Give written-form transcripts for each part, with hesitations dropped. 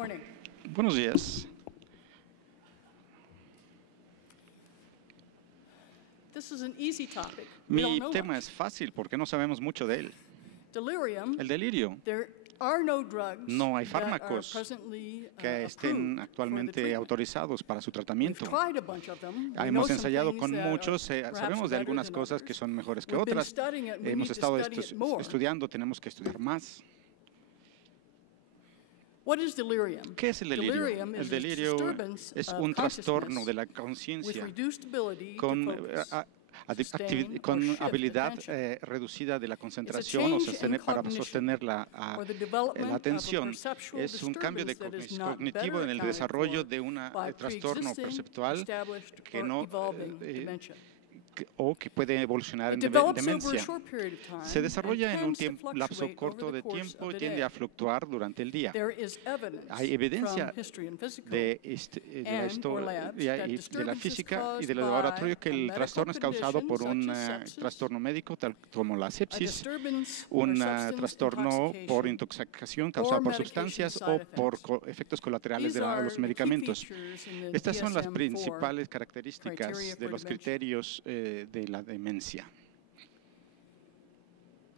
morning. Buenos días. This is an easy topic. We don't Mi know tema much. es fácil porque no sabemos mucho de él. Delirium, El delirio. there are no drugs No hay that are fármacos presently que estén approved for the actualmente treatment. autorizados para su We've tratamiento. tried a bunch of them. We know Hemos some ensayado things con that are muchos, perhaps sabemos de better algunas than cosas que others. son mejores que We've been otras. studying it, and we Hemos need to estado study it more. estudiando, tenemos que estudiar más. What is delirium? ¿Qué es el delirio? Delirium El is a delirio disturbance es of un trastorno de la with conciencia reduced ability con, to focus. Sustain or con shift habilidad attention. reducida de la concentración o change in sostener, para cognition sostener la or the development of a atención. perceptual Es un cambio de disturbance that is not cognitivo better en el accounted desarrollo for de un by trastorno pre-existing, perceptual established, que or no, evolving dementia. o que puede evolucionar en It develops over a demencia. short period of time Se desarrolla and en un tends to lapso fluctuate corto over de the course tiempo of y the tiende day. a fluctuar durante el día. There is evidence Hay evidencia from history and physical de la and or historia labs y that de la disturbances física y caused del by laboratorio que a el medical trastorno es causado por condition un such as sepsis, trastorno médico tal como la a sepsis, disturbance or un substance trastorno por intoxication, intoxicación causada or por medication sustancias side o effects. por efectos colaterales These de are los the key medicamentos. features in the Estas son las DSM-4 principales criteria características de for los dementia. criterios de la demencia.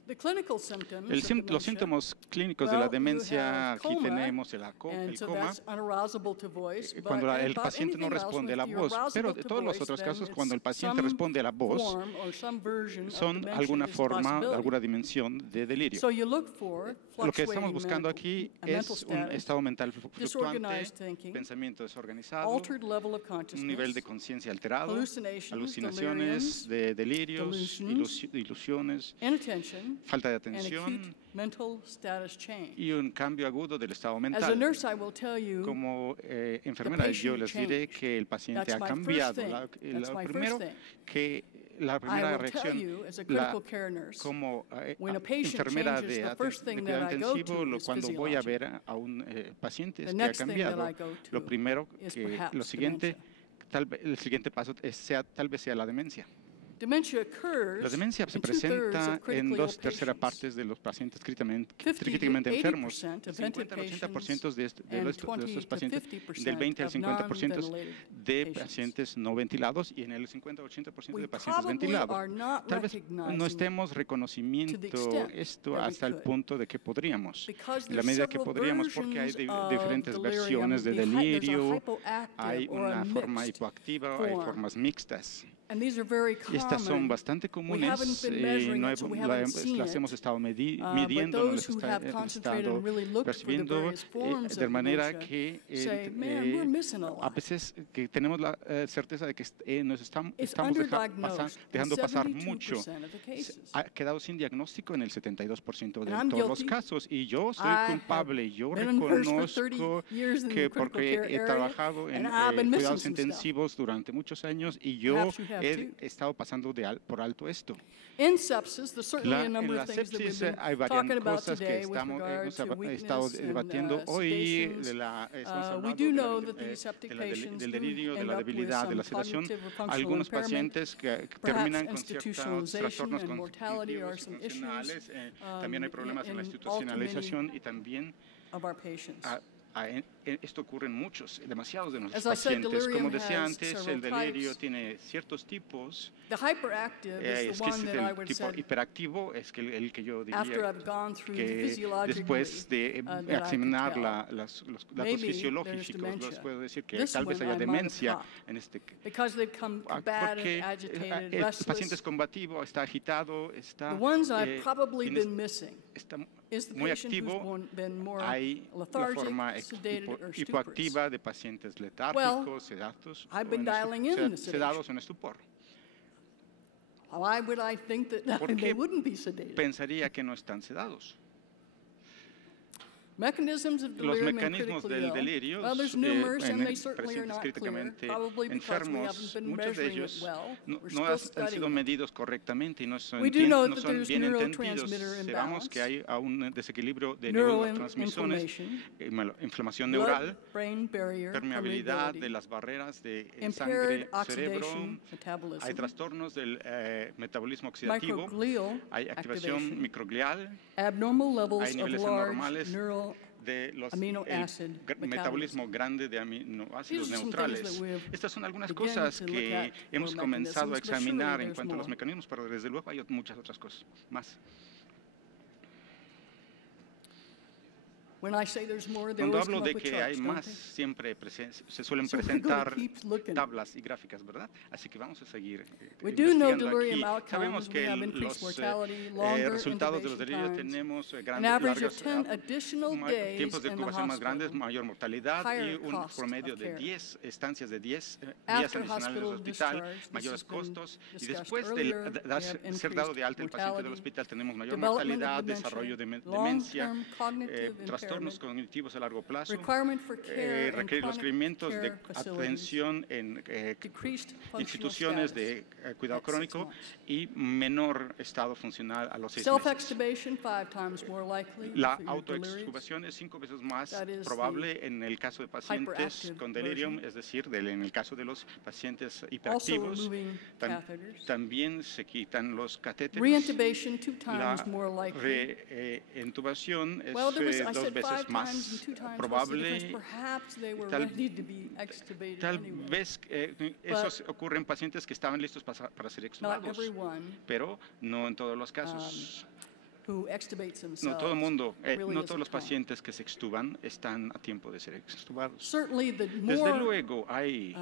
The clinical symptoms Los of dementia, síntomas clínicos de la well, you demencia, have aquí coma, tenemos el and so coma, that's unarousable to voice, but cuando el about paciente no anything else, responde a if la you're voz. Pero arousable de to todos los voice, otros then casos, it's cuando el paciente some responde a la voz, form or some version of son dementia alguna is a forma, possibility. alguna dimensión de delirio. So you look for Lo que estamos fluctuating buscando mental, aquí mental es un status, estado mental fluctuante, disorganized thinking, pensamiento desorganizado, altered level of un nivel de consciousness, conciencia alterado, hallucinations, alucinaciones, delirios, delusions, ilusiones, inattention, falta de and acute atención mental status change. y un cambio agudo del estado As a mental. nurse, I will tell you, Como enfermera, yo patient les diré changed. que el paciente That's ha my first cambiado. thing. That's Lo my primero, first thing. que la I primera will tell reacción, you, as a la- critical care nurse, como when a patient enfermera changes, de the first thing cuidado that I go intensivo, to is cuando voy a physiology. ver a un paciente The es que ha next thing that cambiado, I go lo to primero is que perhaps lo siguiente, dementia. el siguiente paso tal vez sea la demencia. Dementia occurs La demencia se in 2/3 presenta of en critically ill 2/3 patients. partes de los pacientes críticamente 50 to enfermos. 80% of 50 al 80% de and estos 20 to pacientes, 50% del 20 al of 50% non-ventilated de patients. pacientes no ventilados y en el 50-80% We de pacientes probably ventilados. are not Tal vez recognizing no estemos to the reconocimiento extent esto that we hasta el could. punto de que podríamos. Because En la there's medida que several podríamos, porque hay versions of diferentes delirium. versiones de There's a delirio, hypoactive hay or a una forma mixed hipoactiva, hay form. formas mixtas. And these are very Y estas son common. bastante We haven't comunes, been measuring no it, so we haven't seen las hemos it. estado But midiendo, no those las who have concentrated estado and really looked for the percibiendo, various forms de of manera dementia que say, man, we're missing a a lot. veces que tenemos la certeza de que nos estamos It's dejando underdiagnosed pasar in mucho. 72% of the cases. Ha quedado sin diagnóstico en el 72% de And I'm todos los guilty. casos y yo soy I have culpable. Yo been a nurse for 30 reconozco years in the que critical porque care he area, trabajado en and I've been missing cuidados some stuff. intensivos durante muchos años y yo Perhaps you have he too. estado pasando por alto esto. In sepsis, there's certainly a En number la of things that we've sepsis been hay varias talking about cosas que today with hemos regard to estado weakness debatiendo and hoy. sedations. Hemos hablado We do de know that these septic patients del do delirio, de end la up with debilidad, de la some sedación. cognitive or functional Algunos impairment, pacientes que perhaps terminan con ciertos institutionalization trastornos and mortality are cognitivos y some issues, funcionales. También hay problemas en la in all too institucionalización many y también of our patients. esto ocurre en demasiados de nuestros As I said, pacientes. Como delirium decía has antes, several el delirio types. tiene ciertos tipos. The hyperactive is Es the que one that I el would tipo say, hiperactivo es que el que yo after diría I've gone through que physiologically, después de that I could examinar tell. los datos Maybe there's fisiológicos, dementia. les puedo decir que This tal vez one haya I might have demencia caught. en este Because they come combative, porque agitated, el paciente es restless. combativo, está agitado, está, The ones I've probably tiene- been missing está is the muy patient who's activo. been more Hay la lethargic, forma sedated, or stuporous. hipoactiva de pacientes letárgicos, sedados, I've been dialing in the sedados o en estupor. Why would I think that ¿Por they qué wouldn't be sedated? pensaría que no están sedados? Mechanisms of Los delirium and mecanismos critically del ill. delirio Well, there's numerous, and they certainly are pacientes not clear, críticamente probably because we enfermos, haven't been muchos de measuring it ellos well. no We're han still sido studying it. medidos correctamente y no son, We do know no that son there's bien entendidos. neurotransmitter Sabemos que hay imbalance, un desequilibrio de neurotransmisiones, neuroinflammation, inflamación neural, blood-brain barrier permeabilidad de permeability, las barreras de impaired sangre-cerebro, oxidation metabolism, hay trastornos del metabolismo oxidativo, microglial hay activación activation, microglial, abnormal hay levels of niveles large anormales neural de los amino acid metabolismo grande de aminoácidos These are some things that neutrales. we've Estas son algunas begun cosas to look que at hemos for comenzado a mechanisms, but surely examinar en there's cuanto a los more. mecanismos, pero desde luego hay muchas otras cosas más. When I say there's more, they Cuando always hablo come de up with que hay charts, don't más, they? siempre se suelen So we're gonna presentar keep looking. tablas y gráficas, ¿verdad? Así que vamos a seguir We do know investigando delirium aquí. Sabemos outcomes. que We have increased los mortality, longer resultados de los intubation delirios times, tenemos an average of largas 10 additional days tiempos de in the incubación más grandes, hospital, mayor mortalidad y higher un cost promedio of de care. 10 estancias de 10 días After adicionales en el hospital hospital, discharge, this mayores has been costos y discussed después earlier, de we have ser dado de increased alta el paciente del mortality, hospital tenemos mayor development of mortalidad, dementia, desarrollo de demencia, long-term cognitive trastornos impairment, cognitivos a largo plazo, requirement for care in requerir los chronic requerimientos de care facilities, atención en decreased functional instituciones status de cuidado at 6 crónico months. y menor estado funcional a los 6 meses. Self-extubation, 5 times more likely La for your deliriums. autoextubación es 5 veces más That is probable en el caso de pacientes hyperactive con delirium, version. es decir, en el caso de los pacientes Also hiperactivos. removing catheters. También se quitan los catéteres. Reintubation, 2 La times more likely. reintubación es Well, there was, I 2 said 5 veces times and más 2 times. What's the difference? probable. Perhaps they were Tal- ready to be extubated Tal anyway. vez eso ocurre en pacientes que estaban listos para ser Not extubados, everyone pero no en todos los casos. who extubates No themselves todo el mundo, really no is todos at los time. pacientes que se extuban están a tiempo de ser extubados. Certainly, the Desde more luego hay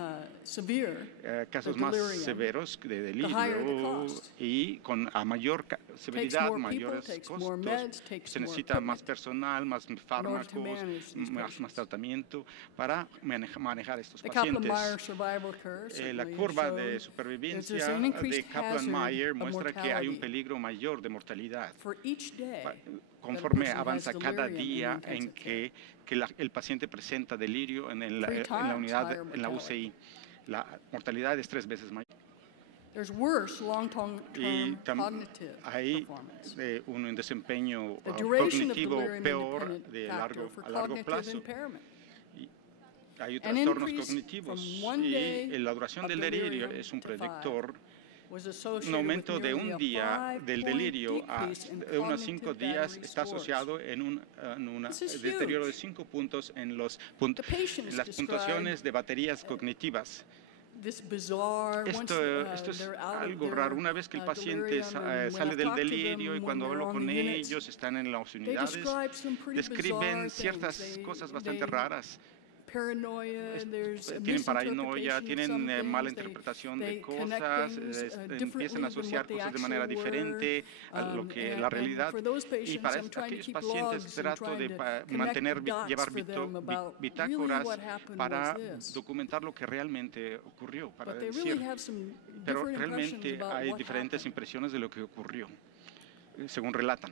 severe casos the más delirium, severos de higher the delirio cost. y a mayor severidad, more people, mayores takes more costos. meds, takes Se more necesita más equipment personal, más fármacos, manage these más patients. tratamiento para manejar estos The pacientes. Kaplan-Meier survival curve La certainly curva de shows supervivencia there's an de increased Kaplan-Meier hazard of muestra que hay un mortality peligro mayor de mortalidad for each day conforme that a person avanza has cada delirium in día en intensive care. que el paciente presenta delirio en la times unidad, higher en la mortality. UCI. La mortalidad es 3 veces mayor. There's worse long-term Y cognitive hay performance. un desempeño The duration of cognitivo delirium peor independent factor for a largo cognitive plazo. impairment. Hay An trastornos increase cognitivos from one y day la duración of del delirio delirium es un to 5 predictor. was Un associated aumento with de nearly un a día del 5-point delirio decrease in de unos 5 cognitive días battery está scores. asociado en un This is deterioro de huge. 5 puntos en The patients en las puntuaciones de baterías cognitivas. This bizarre, once, Esto es they're out of algo their, raro. Una vez que el paciente delirium, and when sale I've del talked to delirio them, y cuando when hablo they're on con the units, ellos, están en las they unidades, describe some pretty bizarre describen ciertas things. cosas bastante They- raras. Paranoia, there's Tienen paranoia, misinterpretation of tienen some mala things, interpretación they de connect cosas, things, empiezan differently a asociar than what cosas de they manera actually diferente a lo que la and realidad. for those Y patients, para I'm trying to aquellos keep pacientes logs and trato trying de to connect the dots llevar for them about really bitácoras what happened para was this. documentar lo que realmente ocurrió, para But they decir. really have some Pero different impressions realmente about hay what diferentes happened. impresiones de lo que ocurrió, según relatan.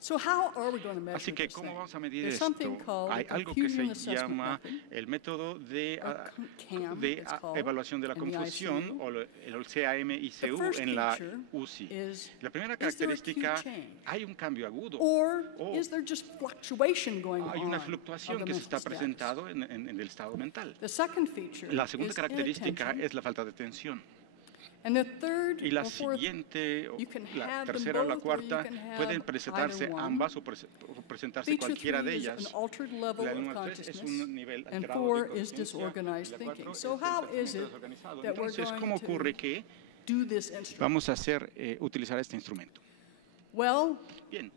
So how are we going to measure Así que, this ¿cómo thing? vamos a medir There's esto? something called Hay the algo que se Confusion Assessment llama Method, el método de or CAM, it's called, evaluación de la in the confusión, ICU. o el CAM-ICU first en la feature UCI. is, La primera is there a acute característica, change? hay un cambio agudo, Or Oh. is there just fluctuation going hay on una of fluctuación the que se mental está status? presentando en el estado mental. The second feature La segunda is característica inattention. es la falta de atención. And the third Y la or fourth, siguiente, you can la have them tercera o la both, or you cuarta, can have pueden presentarse either one. ambas o presentarse feature cualquiera de 3 is an ellas. altered level La of número 3 es consciousness, un nivel and alterado 4 de is conciencia, disorganized y la 4 thinking. es So el how is pensamiento it desorganizado. that we're Entonces, going ¿cómo ocurre to que do this instrument? vamos a utilizar este instrumento? Well, Bien,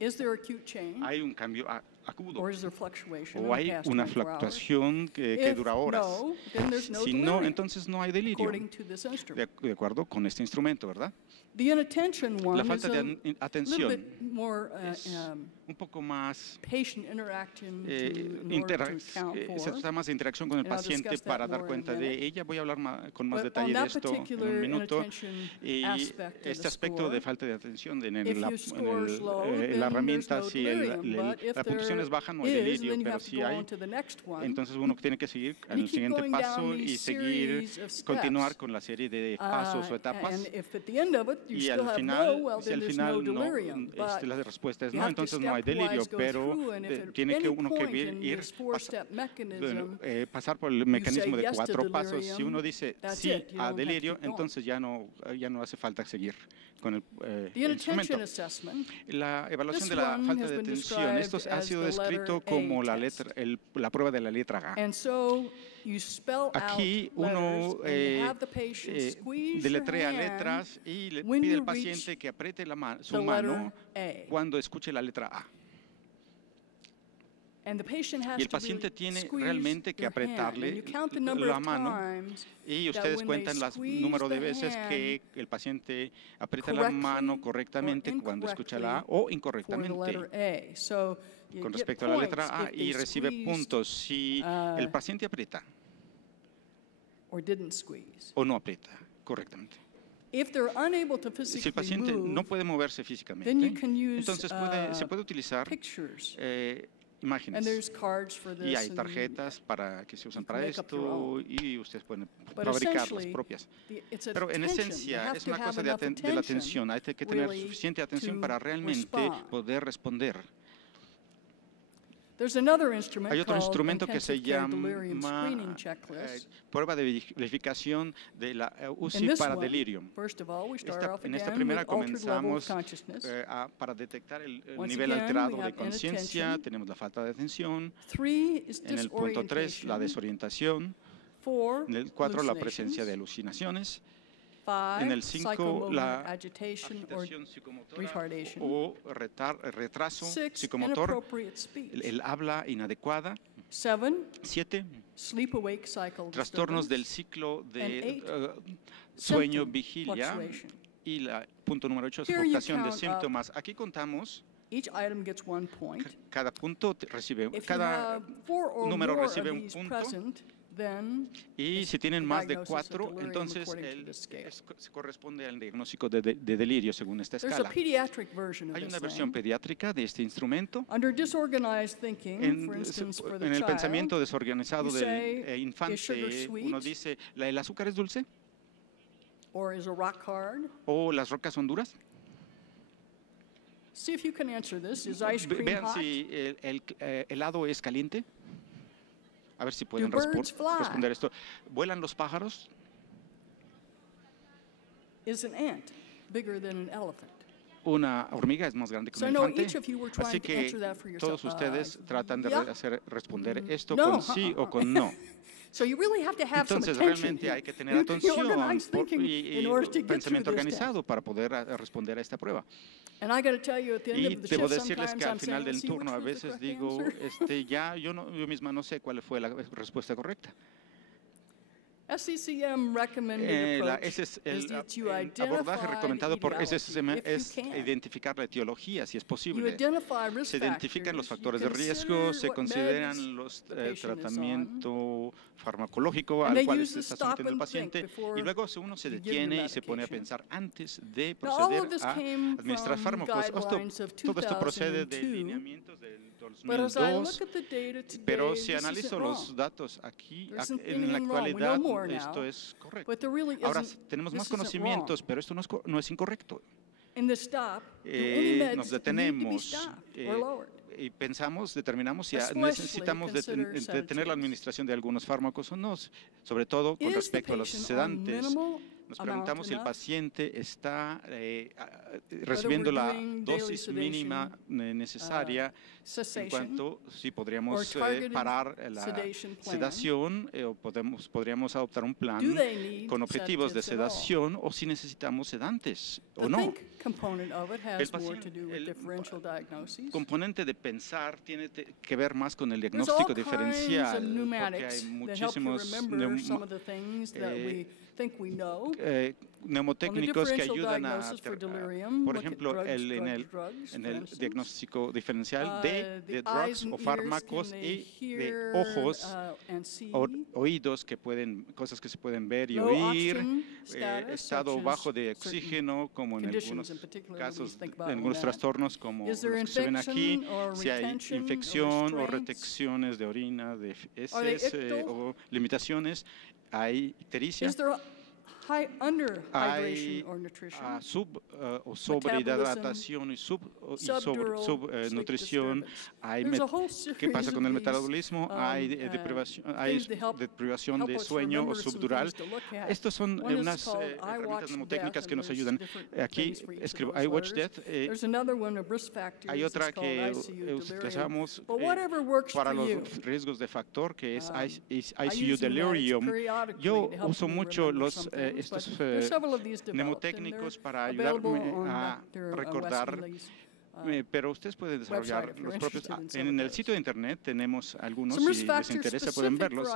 is there acute change, hay un cambio agudo or is there fluctuation o in hay the past una 24 hours? fluctuación que If dura horas. no, then there's no Si no, delirium, entonces no hay delirio, according to this instrument. de acuerdo con este instrumento, ¿verdad? The inattention one La is falta a de little atención bit more es un poco más patient interaction in order to account se for. trata más de interacción con el And I'll paciente discuss that para dar more cuenta in a de minute. ella. Voy a hablar con más But detalle on de that esto en particular un minuto. inattention Y aspect of este the aspecto de score, falta de atención if your score's low, then la herramienta, there's no si delirium. But if la puntuación there es baja, no hay is, delirio, then you pero have to si go hay, on to the next one. entonces uno tiene que seguir And al you keep siguiente going paso down y these seguir, series of steps. continuar con la serie de pasos o etapas. And if at the end of it you Y still al have final, no, well, si then al there's no final no, delirium. But la respuesta es you no, have to entonces no hay stepwise delirio, go pero through, and if at tiene que any uno que point in ir this four-step mechanism, pasar por el you mecanismo say de yes to 4 pasos. Si delirium, uno dice that's sí it, you a don't have to delirio, keep going. entonces ya no hace falta seguir con el The inattention instrumento. assessment, La evaluación this de la one falta has de been atención, esto described ha as sido the descrito como la letra, la prueba de la letra A. And so you spell Aquí out letters uno and you have the patient squeeze your deletrea hand letras y le when pide you al reach paciente que apriete su the letter mano A. cuando escuche la letra A. And the patient has Y el to really paciente tiene squeeze realmente que your hand. And apretarle you count the number la of mano times y that ustedes when cuentan they el squeeze número de the veces hand que el paciente aprieta la correctly mano correctamente or cuando escucha la A incorrectly o for the incorrectamente letter A. So you con get respecto a la letra points A if y they recibe squeezed puntos si el paciente aprieta or didn't squeeze. o no aprieta correctamente. If they're unable to Si el physically paciente no move, puede moverse then físicamente, you can use entonces se puede utilizar pictures. And imágenes. there's cards for Y this. hay and tarjetas que se usan you can para make up your esto own. y ustedes pueden But fabricar las essentially, propias. it's Pero en attention. You esencia have es to una have cosa de enough de la atención. Hay que tener really suficiente atención to para realmente respond. poder responder. There's another instrument Hay otro called instrumento que se Intensive Care Delirium llama Screening Checklist. prueba de verificación de la In UCI this para one, delirium. first of all, we start off En esta again primera with altered level of comenzamos consciousness. para detectar el Once nivel again, alterado we de have conciencia, inattention. tenemos la falta de atención. 3 is En el punto 3, la disorientation. desorientación. 4, En el 4, la presencia de alucinaciones. En el 5, la agitation or agitación psicomotora retardation. o retraso 6, psicomotor, inappropriate speech. el habla inadecuada. 7, 7, sleep-awake cycle trastornos disturbance. del ciclo de And 8, sueño, symptom vigilia. fluctuation. Y punto número 8 es Here you fluctuación de count síntomas. Aquí contamos, Each item gets 1 point. cada punto recibe, If you cada have 4 or número more recibe of un these punto. present, then Y it's si tienen the más de diagnosis of 4, delirium entonces according to this scale. se corresponde al diagnóstico de delirio según esta There's a escala. pediatric version of Hay una this versión thing. pediátrica de este instrumento. Under disorganized thinking, for instance, for the En el pensamiento child, desorganizado you del say, infante, "Is sugar sweet?" uno dice, ¿el azúcar es dulce? or is a rock hard? ¿O las rocas son duras? See if you can answer this. Is ice cream Vean hot? si el helado es caliente. A ver si pueden birds fly? responder esto. ¿Vuelan los pájaros? Is an ant bigger than an elephant? Una hormiga es más grande que So un I know elefante. each of you were trying Así to que answer that for yourself. todos ustedes tratan de yeah. responder esto No, con sí o con no. So you really have to have Entonces some attention realmente here. hay que tener You atención organize thinking y in order to get pensamiento through this test. organizado para poder responder a esta prueba. And I got to tell you, at the end Y of the debo shift, decirles sometimes que al I'm final saying, del "Let's see which turno a was the veces correct digo, answer." yo misma no sé cuál fue la respuesta correcta. SCCM recommended La- approach ese es is el that you abordaje identify recomendado the por etiology, SCCM if you es can. identificar la etiología, si es You posible. identify risk Se identifican los factors, factores you de riesgo, consider se what meds consideran los the patient is on, tratamiento farmacológico and al they cual use se the está stop sometiendo el and paciente think before y luego uno se you give your detiene y se pone a medication. pensar antes de Now, all proceder of this a came administrar from fármacos. guidelines of Todo esto procede de 2002, lineamientos del but as I 2002, look at the data today, pero si this analizo isn't los wrong. datos aquí, There isn't en la anything wrong. We know actualidad, more esto now, es correcto. But there really Ahora isn't, tenemos this más isn't conocimientos, wrong. pero esto no es incorrecto. In the stop, do any meds Nos need to be detenemos stopped or lowered? y determinamos si Especially necesitamos consider detener la sedatives. administración de algunos fármacos o no, sobre todo con Is the respecto a los patient on sedantes. minimal Nos amount preguntamos si el enough? paciente está recibiendo la doing daily dosis sedation, mínima necesaria en Cessation, cuanto si or podríamos targeted parar la sedation plan. sedación o podríamos adoptar un plan Do they need con objetivos de sedatives at all? sedación o si necesitamos sedantes The o no. think component of it has El more to do with el differential diagnoses. componente de pensar tiene que ver más con el There's diagnóstico all kinds of diferencial, porque pneumatics hay that help you muchísimos remember some of the things that we think we know. neumotécnicos que differential ayudan diagnosis for delirium, por look at ejemplo, drugs, en for el instance. diagnóstico diferencial The de eyes drugs and o ears, fármacos can they y de hear, ojos, and see? oídos que cosas que se pueden ver y Low oír, oxygen status, estado such as bajo de certain oxígeno, como en conditions algunos in particular that we casos, think en about algunos that. trastornos como Is there los que se ven aquí, infection or si hay retention or infección o restraints? retenciones de orina, de Are they heces ictal? o limitaciones, hay ictericia. Is there hay o sobrehidratación y subnutrición, ¿qué pasa con el metabolismo? Hay deprivación de sueño o subdural. Estos son unas herramientas mnemotécnicas que nos ayudan. Aquí escribo I Watch Death. Hay otra que utilizamos para los riesgos de factor, que es ICU Delirium. Yo uso mucho estos mnemotécnicos para ayudarme a recordar, pero ustedes pueden desarrollar los propios. En el sitio de internet tenemos algunos, si les interesa pueden verlos.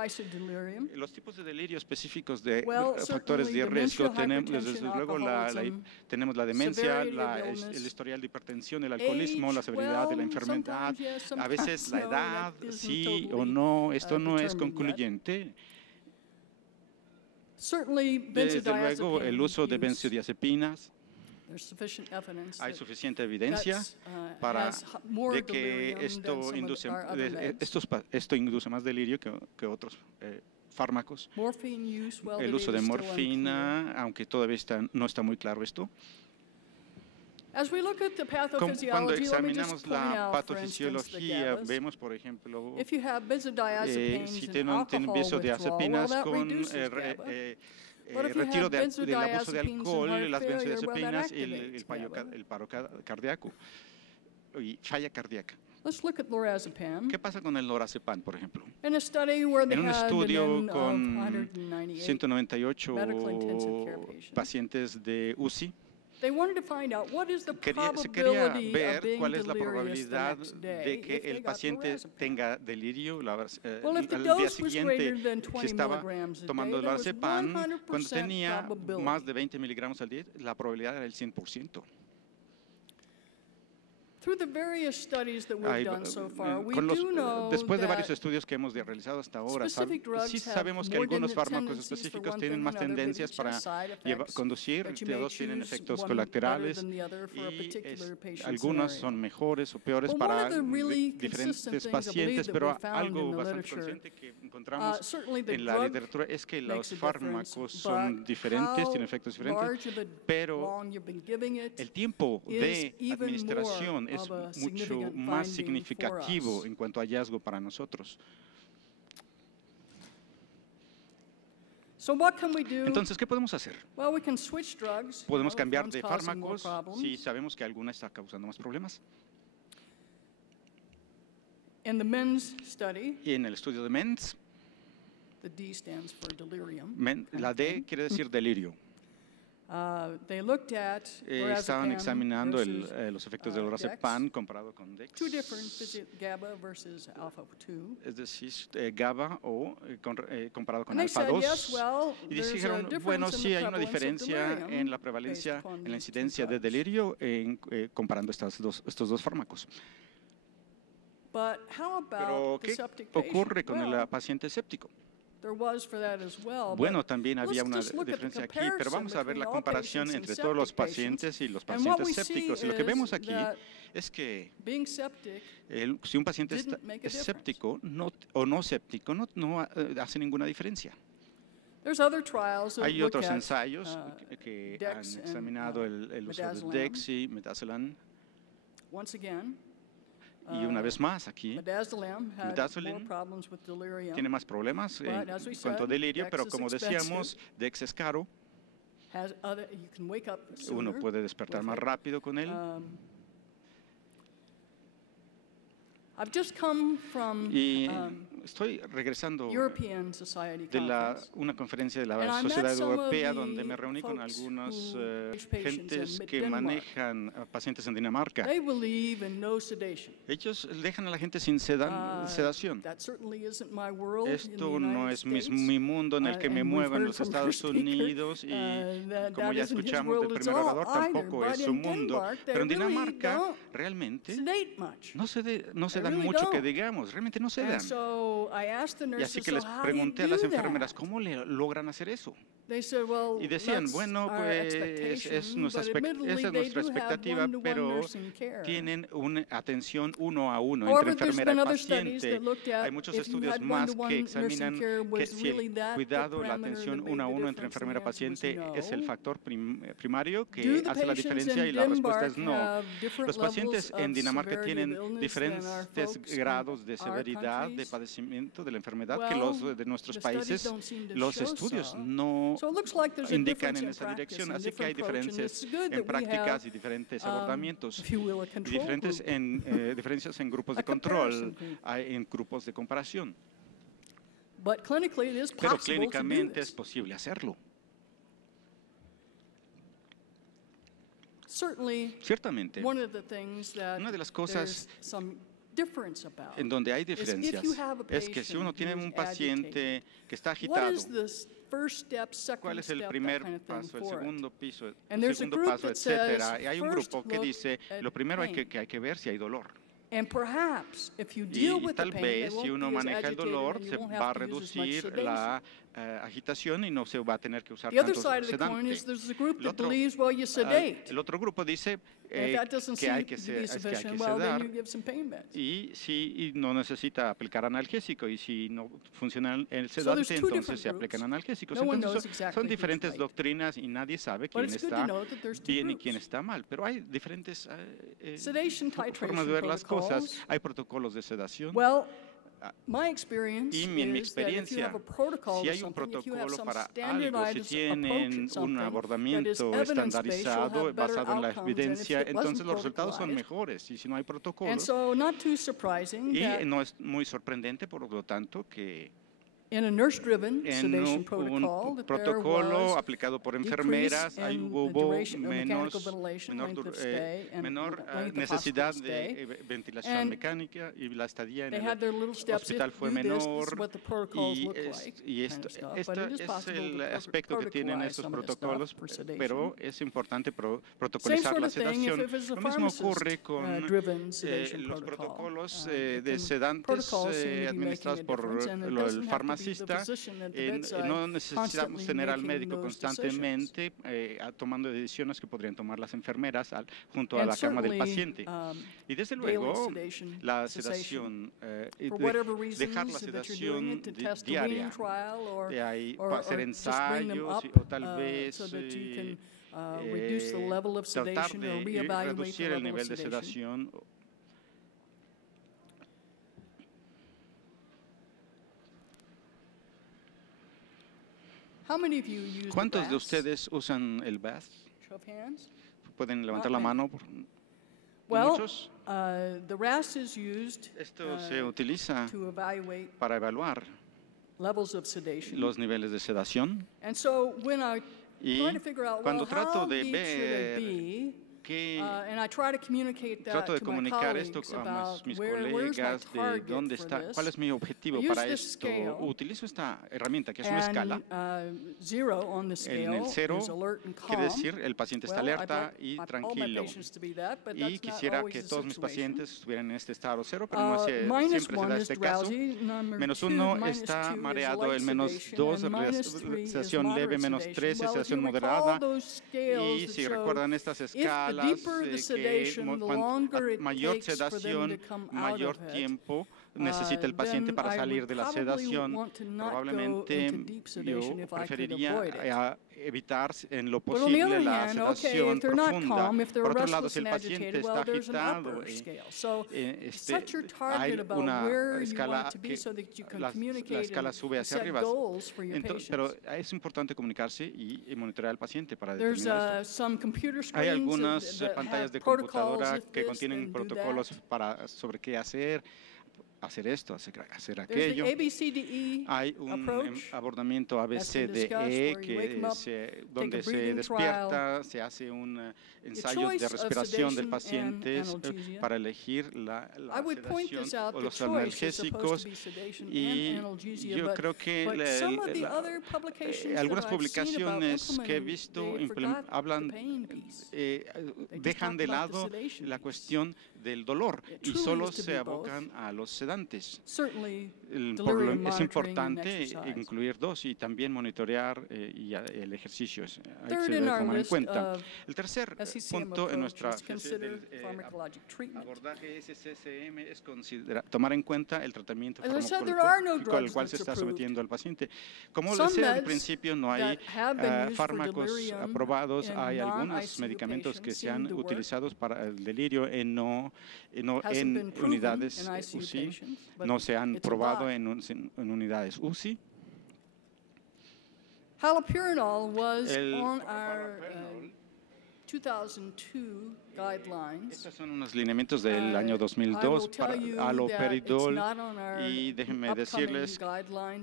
Los tipos de delirio específicos de factores de riesgo tenemos, desde luego, tenemos la demencia, el historial de hipertensión, el alcoholismo, la severidad de la enfermedad, a veces la edad, sí o no, esto no es concluyente. Desde luego, el uso de benzodiazepinas. Hay suficiente evidencia para de que esto induce más delirio que otros fármacos. El uso de morfina, aunque todavía no está muy claro esto. Cuando examinamos la patofisiología, vemos, por ejemplo, si tienen benzodiazepinas con retiro del abuso de alcohol, las benzodiazepinas y el paro cardíaco y falla cardíaca. ¿Qué pasa con el lorazepam, por ejemplo? En un estudio con 198 pacientes de UCI, se quería ver cuál es la probabilidad de que el paciente tenga delirio al día siguiente si estaba tomando el lorazepam. Cuando tenía más de 20 miligramos al día, la probabilidad era el 100%. Después de varios estudios que hemos realizado hasta ahora, sí sabemos que algunos fármacos específicos tienen más tendencias para conducir, otros tienen efectos colaterales y algunos son mejores o peores para diferentes pacientes, pero algo bastante consciente que encontramos en la literatura es que los fármacos son diferentes, tienen efectos diferentes, pero el tiempo de administración es mucho más significativo en cuanto a hallazgo para nosotros. Entonces, ¿qué podemos hacer? Podemos cambiar de fármacos si sabemos que alguna está causando más problemas. Y en el estudio de MENDS, la D quiere decir delirio. Estaban examinando los efectos del lorazepam comparado con Dex, es decir, GABA o comparado con alfa-2, y dijeron, bueno, sí hay una diferencia en la prevalencia, en la incidencia de delirio comparando estos dos fármacos. Pero, ¿qué ocurre con el paciente escéptico? Bueno, también había una diferencia aquí, pero vamos a ver la comparación entre todos los pacientes y los pacientes escépticos. Y lo que vemos aquí es que si un paciente es escéptico o no séptico, no hace ninguna diferencia. Hay otros ensayos que han examinado el uso de Dex y Midazolam. Y una vez más aquí, Midazolam tiene más problemas en cuanto a delirio, pero como decíamos, Dex es caro. Uno puede despertar más rápido con él. Y estoy regresando de una conferencia de la Sociedad Europea donde me reuní con algunas gentes que manejan pacientes en Dinamarca. Ellos dejan a la gente sin sedación. Esto no es mi mundo en el que me muevo en los Estados Unidos, y como ya escuchamos del primer orador, tampoco es su mundo. Pero en Dinamarca realmente no se dan mucho que digamos, realmente no se dan. Y así que les pregunté a las enfermeras, ¿cómo logran hacer eso? Y decían, bueno, pues esa es nuestra expectativa, pero tienen una atención uno a uno entre enfermera y paciente. Hay muchos estudios más que examinan que si el cuidado, la atención uno a uno entre enfermera y paciente es el factor primario que hace la diferencia, y la respuesta es no. Los pacientes en Dinamarca tienen diferentes grados de severidad de padecimiento de la enfermedad que los de nuestros países. Los estudios no indican en esa dirección, así que hay diferencias en prácticas y diferentes abordamientos, diferencias en grupos de control, en grupos de comparación. Pero clínicamente es posible hacerlo. Ciertamente, una de las cosas en donde hay diferencias es que si uno tiene un paciente que está agitado, ¿cuál es el primer paso, el segundo paso, etcétera? Y hay un grupo que dice, lo primero que hay que ver si hay dolor. Y tal vez si uno maneja el dolor, se va a reducir la agitación y no se va a tener que usar tanto sedante. El otro grupo dice que hay que sedar y no necesita aplicar analgésico, y si no funciona el sedante, entonces se aplican analgésicos. Entonces son diferentes doctrinas y nadie sabe quién está bien y quién está mal, pero hay diferentes formas de ver las cosas. Hay protocolos de sedación. Y en mi experiencia, si hay un protocolo para algo, si tienen un abordamiento estandarizado basado en la evidencia, entonces los resultados son mejores. Y si no hay protocolo, y no es muy sorprendente, por lo tanto, que en un protocolo aplicado por enfermeras hubo menor necesidad de ventilación mecánica, y la estadía en el hospital fue menor. Y esto es el aspecto que tienen estos protocolos, pero es importante protocolizar la sedación. Lo mismo ocurre con los protocolos de sedantes administrados por el farmacéutico. No necesitamos tener al médico constantemente tomando decisiones que podrían tomar las enfermeras junto a la cama del paciente. Y desde luego, la sedación, dejar la sedación diaria, hacer ensayos o tal vez tratar de reducir el nivel de sedación. ¿Cuántos de ustedes usan el bath? ¿Pueden levantar la mano? ¿Muchos? Esto se utiliza para evaluar los niveles de sedación. Y cuando trato de ver trato de comunicar esto a mis colegas de dónde está, cuál es mi objetivo para esto. Utilizo esta herramienta que es una escala. En el 0 quiere decir el paciente está alerta y tranquilo. Y quisiera que todos mis pacientes estuvieran en este estado 0, pero no siempre se da este caso. -1 está mareado, el -2 sedación leve, -3 sedación moderada. Y si recuerdan estas escalas, que mayor sedación, mayor tiempo necesita el paciente para salir de la sedación. Probablemente yo preferiría evitar en lo posible la sedación profunda. Por otro lado, si el paciente está agitado, hay una escala que la escala sube hacia arriba. Pero es importante comunicarse y monitorear al paciente para determinar esto. Hay algunas pantallas de computadora que contienen protocolos sobre qué hacer esto, hacer aquello. Hay un abordamiento ABCDE donde se despierta, se hace un ensayo de respiración del paciente para elegir la sedación o los analgésicos. Y yo creo que algunas publicaciones que he visto dejan de lado la cuestión del dolor y solo se abocan a los sedantes. sedantes. Es importante incluir dos y también monitorear y el ejercicio. Hay que tomar en cuenta. El tercer punto en nuestra abordaje SCCM es tomar en cuenta el tratamiento farmacológico al cual se está sometiendo al paciente. Como les decía al principio, no hay fármacos aprobados. Hay algunos medicamentos que se han utilizado para el delirio en unidades UCI, no se han probado en unidades UCI. Haloperidol was on our 2002 guidelines. Estos son unos lineamientos del año 2002 para haloperidol y déjenme decirles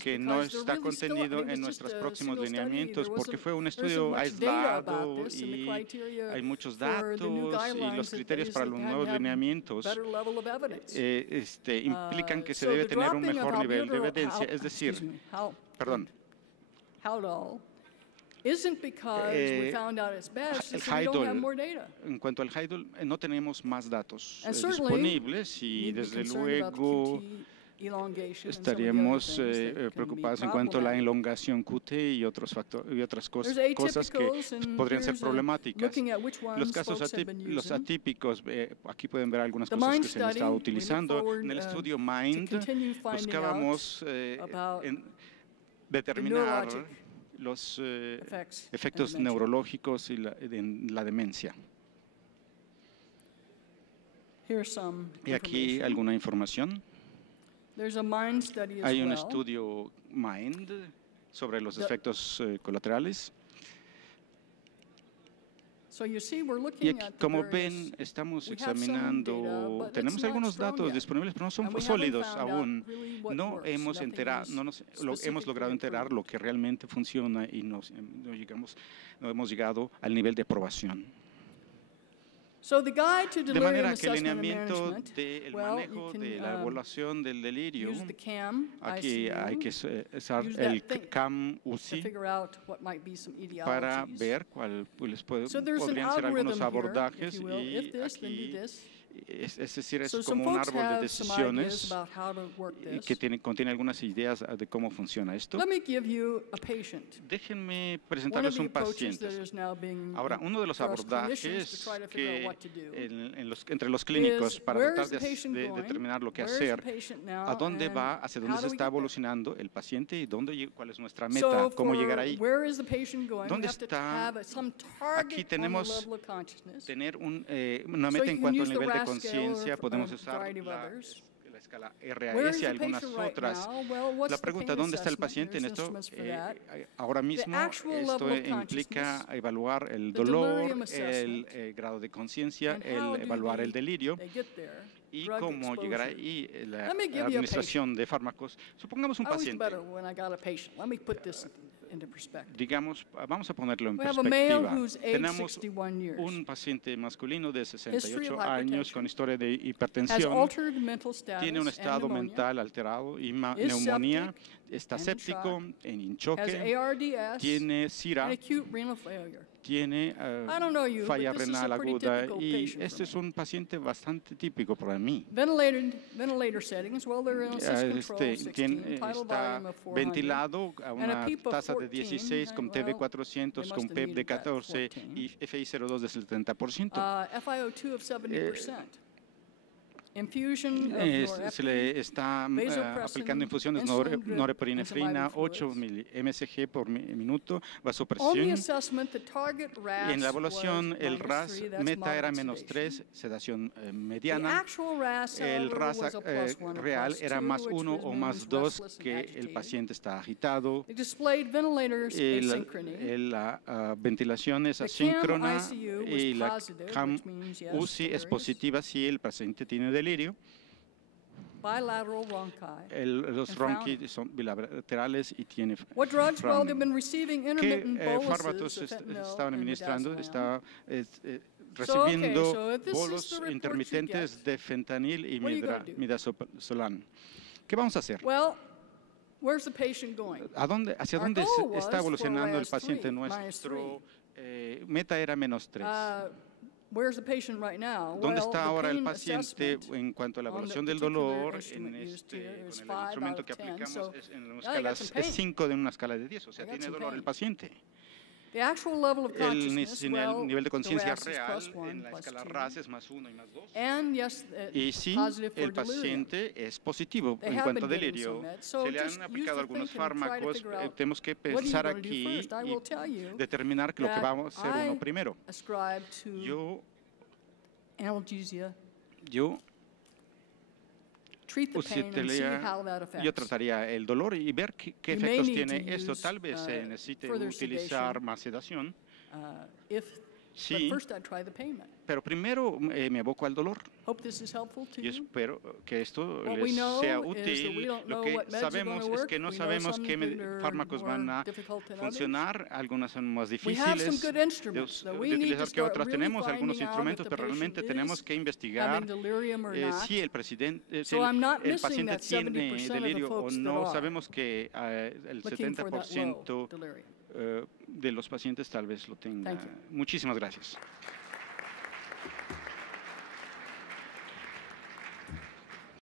que no está contenido en nuestros próximos lineamientos porque fue un estudio aislado y hay muchos datos y los criterios para los nuevos lineamientos implican que se debe tener un mejor nivel de evidencia, es decir, perdón. Isn't because we found out it's best, it's we don't have more data. En cuanto al Hydol, no tenemos más datos disponibles y desde luego estaríamos preocupados en cuanto a la elongación QT y otras cosas que podrían ser problemáticas. Los casos atípicos, aquí pueden ver algunas cosas que se han estado utilizando. En el estudio MIND buscábamos determinar los efectos neurológicos y la demencia. Y aquí alguna información. Hay un estudio MIND sobre los efectos colaterales. Y aquí, como ven, estamos examinando, tenemos algunos datos disponibles, pero no son sólidos aún. No hemos logrado enterar lo que realmente funciona y no hemos llegado al nivel de aprobación. De manera que el lineamiento del manejo de la evaluación del delirio, aquí hay que usar el CAM-UCI para ver cuáles podrían ser algunos abordajes y aquí, es decir, es como un árbol de decisiones que contiene algunas ideas de cómo funciona esto. Déjenme presentarles un paciente. Ahora, uno de los abordajes que entre los clínicos para tratar de determinar lo que hacer, a dónde va, hacia dónde se está evolucionando el paciente y cuál es nuestra meta, cómo llegar ahí. ¿Dónde está? Aquí tenemos tener una meta en cuanto al nivel de conciencia, podemos usar la escala RAS y algunas otras. La pregunta, ¿dónde está el paciente en esto? Ahora mismo esto implica evaluar el dolor, el grado de conciencia, evaluar el delirio y cómo llegar ahí la administración de fármacos. Supongamos un paciente. Digamos, vamos a ponerlo en perspectiva. Tenemos un paciente masculino de 68 años con historia de hipertensión, tiene un estado mental alterado y neumonía, está séptico, en choque, tiene SIRA, tiene falla renal aguda y este es un paciente bastante típico para mí. Está ventilado a una tasa de 16 con TB400 con PEP de 14 y FiO2 de 70%. Se le está aplicando infusiones norepinefrina, 8 msg por minuto, vasopresión. Y en la evaluación, el RAS meta era -3, sedación mediana. El RAS real era +1 o +2, que el paciente está agitado. La ventilación es asíncrona y la CAM-UCI es positiva si el paciente tiene delirio. Los bronquis son bilaterales y tiene ¿Qué fármacos estaban administrando? Está recibiendo bolos intermitentes de fentanil y midazolam. ¿Qué vamos a hacer? ¿Hacia dónde está evolucionando el paciente? Nuestro meta era -3. ¿Dónde está ahora el paciente en cuanto a la evaluación del dolor? Con el instrumento que aplicamos es 5 de una escala de 10, o sea, tiene dolor el paciente. El nivel de conciencia real en la escala RASS es +1 y +2. Y sí, el paciente es positivo en cuanto a delirio. Se le han aplicado algunos fármacos. Tenemos que pensar aquí y determinar lo que vamos a hacer uno primero. Yo trataría el dolor y ver qué efectos tiene esto. Tal vez se necesite utilizar más sedación. Sí, pero primero me aboco al dolor. Y espero que esto les sea útil. Lo que sabemos es que no sabemos qué fármacos van a funcionar. Algunas son más difíciles de utilizar que otras. Tenemos algunos instrumentos, pero realmente tenemos que investigar si el paciente tiene delirio o no. Sabemos que el 70% de los pacientes tal vez lo tengan. Muchísimas gracias.